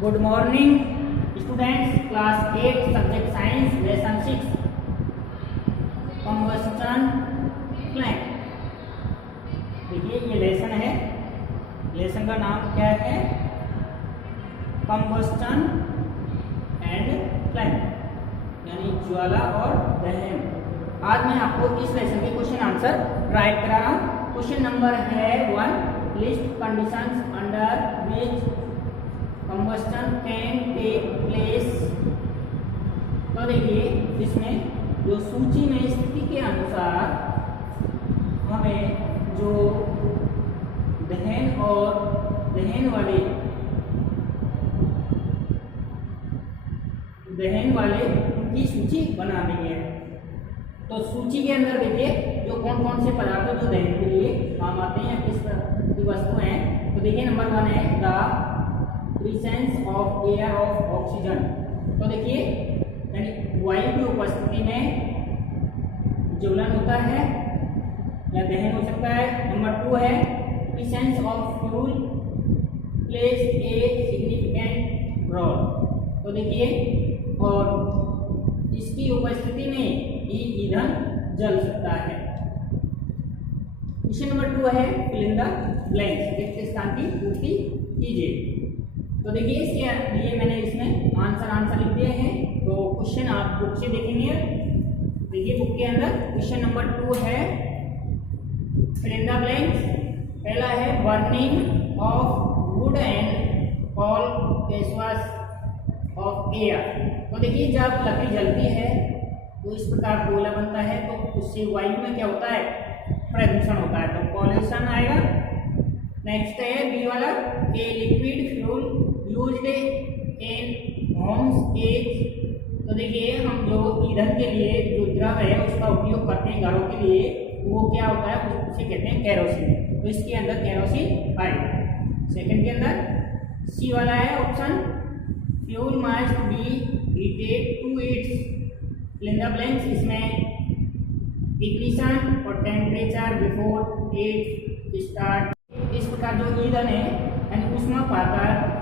Good morning students, class 8 subject science lesson 6 combustion flame. देखिए ये lesson है, lesson का नाम क्या है? कंबस्टन एंड फ्लैम, यानी ज्वाला और दहन। आज मैं आपको इस लेसन के क्वेश्चन आंसर राइट करा रहा हूँ। क्वेश्चन नंबर है 1, list conditions under which combustion can take place. तो देखिए इसमें जो सूची में स्थिति के अनुसार हमें जो दहन और दहन वाले उनकी सूची बनानी है। तो सूची के अंदर देखिए जो कौन कौन से पदार्थ जो दहन के लिए काम आते हैं, किस तरह की वस्तु हैं। तो देखिए नंबर 1 है the presence of air of oxygen. तो देखिए यानी वायु की उपस्थिति में ज्वलन होता है या दहन हो सकता है। नंबर 2 है presence of fuel plays a significant role. तो देखिए और इसकी उपस्थिति में ही ईंधन जल सकता है। क्वेश्चन नंबर 2 है फिल इन द ब्लैंक्स, रिक्त स्थान की पूर्ति कीजिए। तो देखिए इसके लिए मैंने इसमें आंसर लिख दिए हैं। तो क्वेश्चन आप बुक से देखेंगे। देखिए बुक के अंदर क्वेश्चन नंबर 2 है फिल इन द ब्लैंक्स। पहला है burning of would and all gases of air. तो देखिए जब लकड़ी जलती है तो इस प्रकार कोयला बनता है, तो उससे वायु में क्या होता है? प्रदूषण होता है, तो पॉल्यूशन आएगा। नेक्स्ट है बी वाला, a liquid fuel used in homes as. तो देखिए हम जो ईंधन के लिए जो द्रव है उसका उपयोग करते हैं घरों के लिए, वो क्या होता है? उसे कहते हैं केरोसिन। तो इसके अंदर केरोसिन आएगा। सेकंड के अंदर सी वाला है option, fuel must be heated to its fill in the blanks. इसमें इग्निशन और टेम्परेचर बिफोर इट स्टार्ट। इस प्रकार जो ईंधन है यानी ऊष्मा पाकर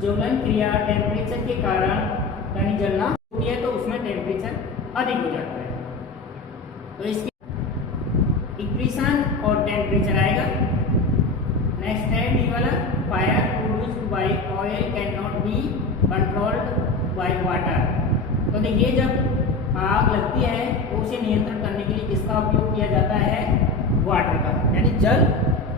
ज्वलन क्रिया टेम्परेचर के कारण यानी जलना होती है, तो उसमें टेम्परेचर अधिक हो जाता है, तो इसके इग्निशन और टेम्परेचर आएगा। नेक्स्ट है डी वाला, fire produced by oil can not be controlled by water. तो देखिए जब आग लगती है तो उसे नियंत्रण करने के लिए किसका उपयोग किया जाता है? वाटर का, यानी जल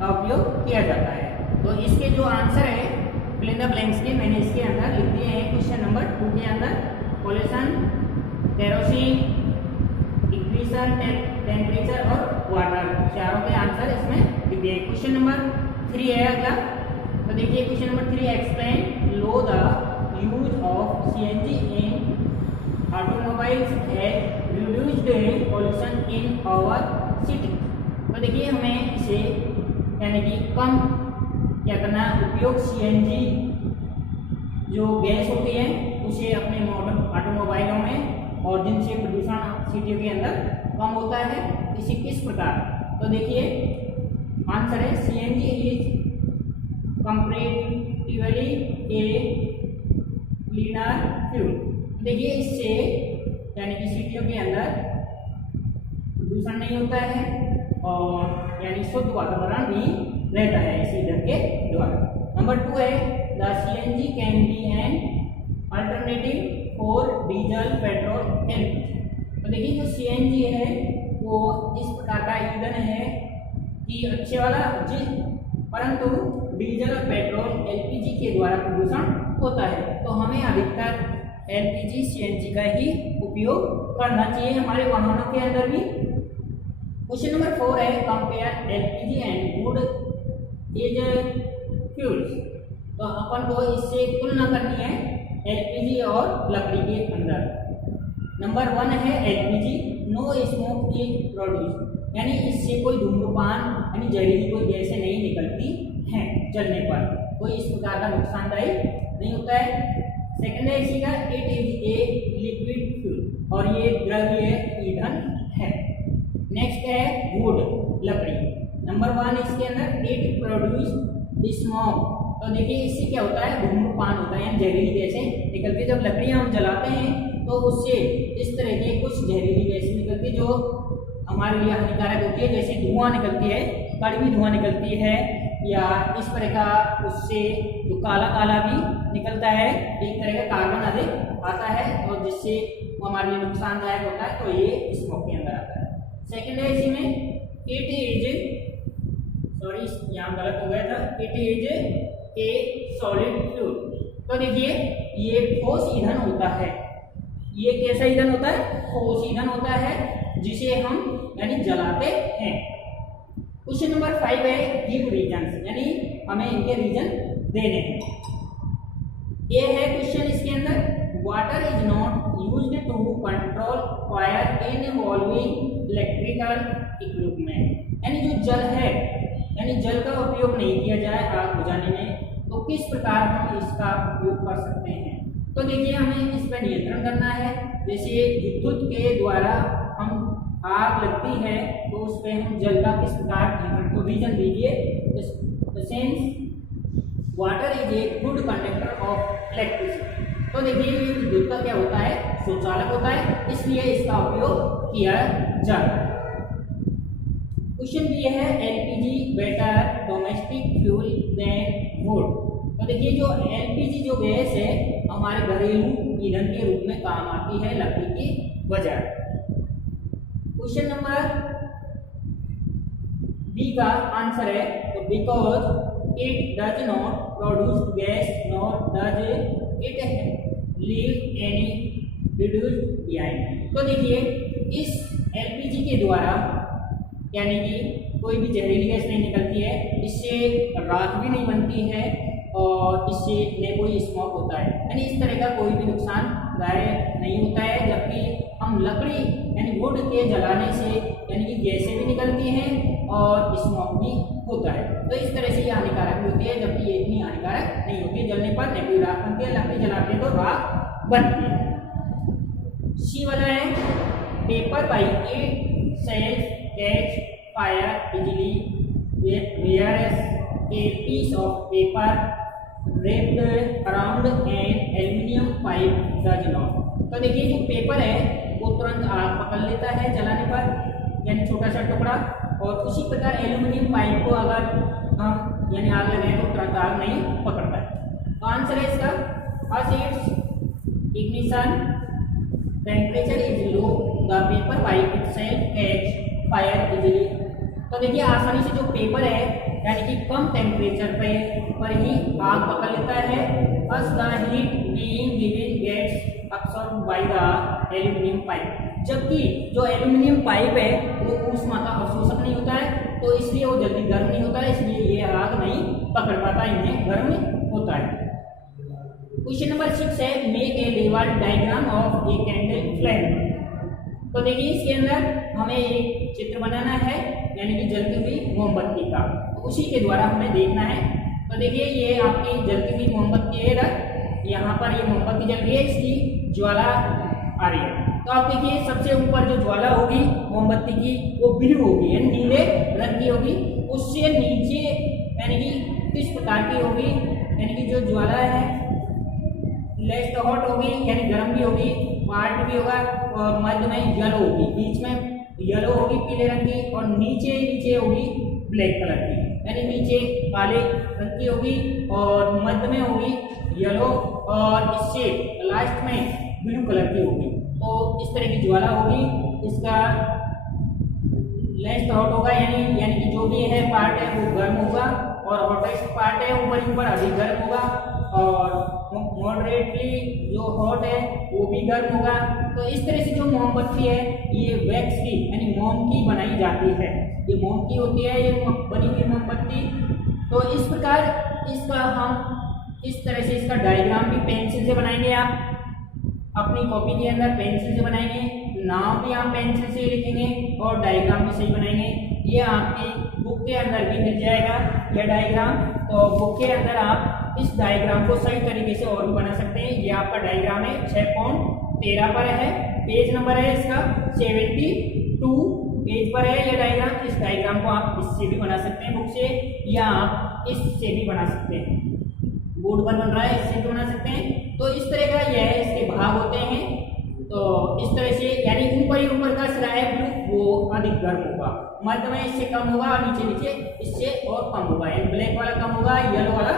का उपयोग किया जाता है। तो इसके जो आंसर है फिल इन द ब्लैंक्स के मैंने इसके अंदर लिख दिए हैं। क्वेश्चन नंबर 2 के अंदर पॉल्यूशन, केरोसिन, इग्निशन, टेम्परेचर और वाटर, चारों के आंसर इसमें लिख दिए। क्वेश्चन नंबर 3 है अगला। तो देखिए question number 3, explain low the use of CNG in automobiles has reduced pollution in our city. तो देखिए हमें इसे यानी कि कम क्या करना है? उपयोग सीएनजी जो गैस होती है उसे अपने मॉडल ऑटोमोबाइलों में, और जिनसे प्रदूषण सिटियों के अंदर कम होता है, इसी किस प्रकार। तो देखिए आंसर है CNG is comparatively A cleaner fuel. देखिए इससे यानी कि सिटियों के अंदर प्रदूषण नहीं होता है और यानी शुद्ध वातावरण भी रहता है इस ईंधन के द्वारा। नंबर 2 है the CNG can be an alternative for diesel, petrol, LPG. तो देखिए जो सीएनजी है वो इस प्रकार का ईंधन है कि अच्छे वाला, परंतु डीजल, पेट्रोल, एलपीजी के द्वारा प्रदूषण होता है, तो हमें अधिकतर एलपीजी, सीएनजी का ही उपयोग करना चाहिए हमारे वाहनों के अंदर भी। क्वेश्चन नंबर 4 है compare LPG and wood as fuels. तो अपन को इससे तुलना करनी है एलपीजी और लकड़ी के अंदर। नंबर 1 है LPG, no smoke is produce, यानी इससे कोई धूम्रपान यानी जहरीली कोई गैसें नहीं निकलती हैं जलने पर, कोई इस प्रकार का नुकसानदायी नहीं होता है। सेकंड है इसी का, it is a liquid fuel, और ये द्रवीय ईंधन है। नेक्स्ट है वुड, लकड़ी। नंबर 1 इसके अंदर, इट प्रोड्यूस स्मोक। तो देखिए इससे क्या होता है, धूम्रपान होता है, यानी जहरीली गैसें निकलती है। जब लकड़ियाँ हम जलाते हैं तो उससे इस तरह के कुछ जहरीली गैसें निकलती है जो हमारे लिए हानिकारक होती है, जैसे धुआं निकलती है, कड़वी धुआं निकलती है, या इस तरह का उससे जो काला काला भी निकलता है, एक तरह का कार्बन अधिक आता है और जिससे हमारे लिए नुकसानदायक होता है, तो ये स्मोक के अंदर आता है। सेकेंड है इसी में इट इज, सॉरी यहाँ गलत हो गया था, it is a solid fuel. तो देखिए ये ठोस ईंधन होता है। ये कैसा ईंधन होता है, ठोस ईंधन होता है जिसे हम यानी जलाते हैं। क्वेश्चन नंबर 5 है गिव रीजंस, यानी हमें इनके रीजन देने हैं। ये है क्वेश्चन इसके अंदर, water is not used to control fire involving electrical equipment, यानी जो जल है, यानी जल का उपयोग नहीं किया जाए आग बुझाने में, तो किस प्रकार हम इसका उपयोग कर सकते हैं। तो देखिए हमें इस पर नियंत्रण करना है। जैसे विद्युत के द्वारा हम आग लगती है तो उस पर हम जल का किस प्रकार नियंत्रण, तो रीजन दीजिए। Sense water is a good conductor of electricity. तो देखिए ये विद्युत का क्या होता है, सुचालक होता है, इसलिए इसका उपयोग किया जाता है। क्वेश्चन भी है LPG better domestic fuel than wood. तो देखिए जो एलपीजी जो गैस है हमारे घरेलू ईंधन के रूप में काम आती है लकड़ी की बजाय। क्वेश्चन नंबर बी का आंसर है, तो because it does not produce gas nor does it leave any reduced behind. तो देखिए इस एलपीजी के द्वारा यानी कि कोई भी जहरीली गैस नहीं निकलती है, इससे राख भी नहीं बनती है और इससे न कोई स्मोक होता है, यानी इस तरह का कोई भी नुकसानदायक नहीं होता है। जबकि हम लकड़ी यानी वुड के जलाने से यानी कि गैसें भी निकलती हैं और स्मोक भी होता है, तो इस तरह से ये हानिकारक भी होती है, जबकि ये इतनी हानिकारक नहीं होती है। जलने पर न कोई राख बनती है, लकड़ी जलाते हैं तो राख बनती है। सी वाला है paper by it self catch fire easily whereas a piece of paper wrapped around an aluminium pipe does not। तो देखिए जो पेपर है वो तुरंत आग पकड़ लेता है जलाने पर, यानी छोटा सा टुकड़ा, और उसी प्रकार एल्यूमिनियम पाइप को अगर हम यानी आग लगाएं तो तुरंत आग नहीं पकड़ता है। तो आंसर है इसका as its ignition temperature is low the paper pipe itself catch fire easily। तो देखिए आसानी से जो पेपर है यानी कि कम टेम्परेचर पर ही आग पकड़ लेता है। as the heat being given gets absorbed by the aluminium pipe। जबकि जो एल्यूमिनियम पाइप है वो ऊष्मा का अवशोषक नहीं होता है, तो इसलिए वो जल्दी गर्म नहीं होता है, इसलिए ये आग नहीं पकड़ पाता, इन्हें गर्म होता है। क्वेश्चन नंबर 6 है make a level diagram of a candle flame. तो देखिए इसके अंदर हमें एक चित्र बनाना है यानी कि जलती हुई मोमबत्ती का, तो उसी के द्वारा हमें देखना है। तो देखिए ये आपकी जलती हुई मोमबत्ती है, इधर यहाँ पर ये मोमबत्ती जल रही है, इसकी ज्वाला आ रही है। तो आप देखिए सबसे ऊपर जो ज्वाला होगी मोमबत्ती की वो ब्लू होगी यानी नीले रंग की होगी, उससे नीचे यानी कि किस प्रकार की होगी, यानी कि जो ज्वाला है लेस हॉट होगी यानी गर्म भी होगी, पार्ट भी होगा, और मध्य में येलो होगी, बीच में येलो होगी पीले रंग की, और नीचे नीचे होगी ब्लैक कलर की, यानी नीचे काले रंग की होगी और मध्य में होगी येलो, और इससे लास्ट में ब्लू कलर की होगी। तो इस तरह की ज्वाला होगी, इसका लेस हॉट होगा यानी कि जो भी है पार्ट है वो गर्म होगा, और हॉटेस्ट पार्ट है ऊपर अधिक गर्म होगा, और मॉडरेटली जो हॉट है वो भी गर्म होगा। तो इस तरह से जो मोमबत्ती है ये वैक्स की यानी मोम की बनाई जाती है, ये मोम की होती है ये बनी हुई मोमबत्ती। तो इस प्रकार इसका हम इस तरह से इसका डायग्राम भी पेंसिल से बनाएंगे, आप अपनी कॉपी के अंदर पेंसिल से बनाएंगे, नाम भी आप पेंसिल से लिखेंगे और डायग्राम भी सही बनाएंगे। ये आपकी बुक के अंदर भी मिल जाएगा यह डायग्राम, तो बुक के अंदर आप इस डायग्राम को सही तरीके से और भी बना सकते हैं। ये आपका डायग्राम है 6.13 पर है, पेज नंबर है इसका 72 पेज पर है ये डायग्राम। इस डायग्राम को आप इससे भी बना सकते हैं बुक से, या आप इससे भी बना सकते हैं। बोर्ड पर बन रहा है, इससे भी बना सकते हैं। तो इस तरह का यह है, इसके भाग होते हैं। तो इस तरह से यानी ऊपर ही ऊपर का सिरा है ब्लू वो अधिक गर्म होगा, मध्य में इससे कम होगा और नीचे नीचे इससे और कम होगा। यानी ब्लैक वाला कम होगा, येलो वाला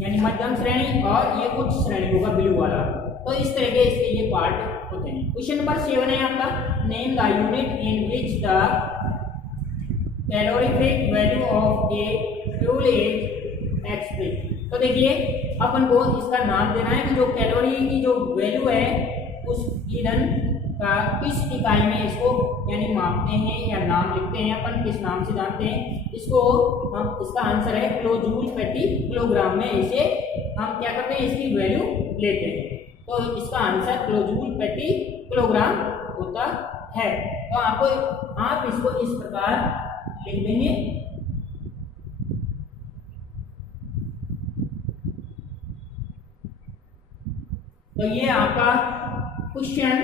यानी मध्यम श्रेणी और ये उच्च श्रेणी होगा ब्लू वाला। तो इस तरह के इसके ये पार्ट होते हैं। क्वेश्चन नंबर 7 है आपका, name the unit in which the calorific value of a fuel is expressed. तो देखिए अपन को इसका नाम देना है कि जो कैलोरी की जो वैल्यू है उस ईंधन का किस इकाई में इसको यानी मापते हैं या नाम लिखते हैं, अपन किस नाम से जानते हैं इसको हम। इसका आंसर है किलोजूल प्रति किलोग्राम में इसे हम क्या करते हैं, इसकी वैल्यू लेते हैं। तो इसका आंसर किलोजूल प्रति किलोग्राम होता है। तो आप इसको इस प्रकार लिख देंगे। तो ये आपका क्वेश्चन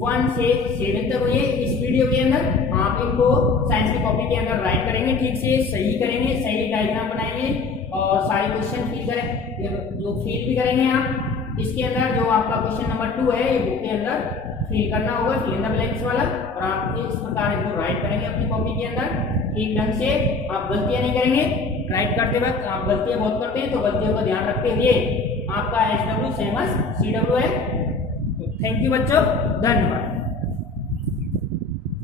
1 से 7 तक हुए। इस वीडियो के अंदर आप इनको साइंस की कॉपी के अंदर राइट करेंगे, ठीक से सही करेंगे, सही डायग्राम बनाएंगे और सारे क्वेश्चन फिल करें, जो फिल भी करेंगे आप। इसके अंदर जो आपका क्वेश्चन नंबर 2 है ये बुक के अंदर फिल करना होगा, फिल इन द ब्लैंक्स वाला, और आप इस प्रकार इनको राइट करेंगे अपनी कॉपी के अंदर ठीक ढंग से। आप गलतियां नहीं करेंगे, राइट करते वक्त आप गलतियां बहुत करते हैं, तो गलतियों का ध्यान रखते हुए आपका SW सेम एज CW है। थैंक यू बच्चों, धन्यवाद।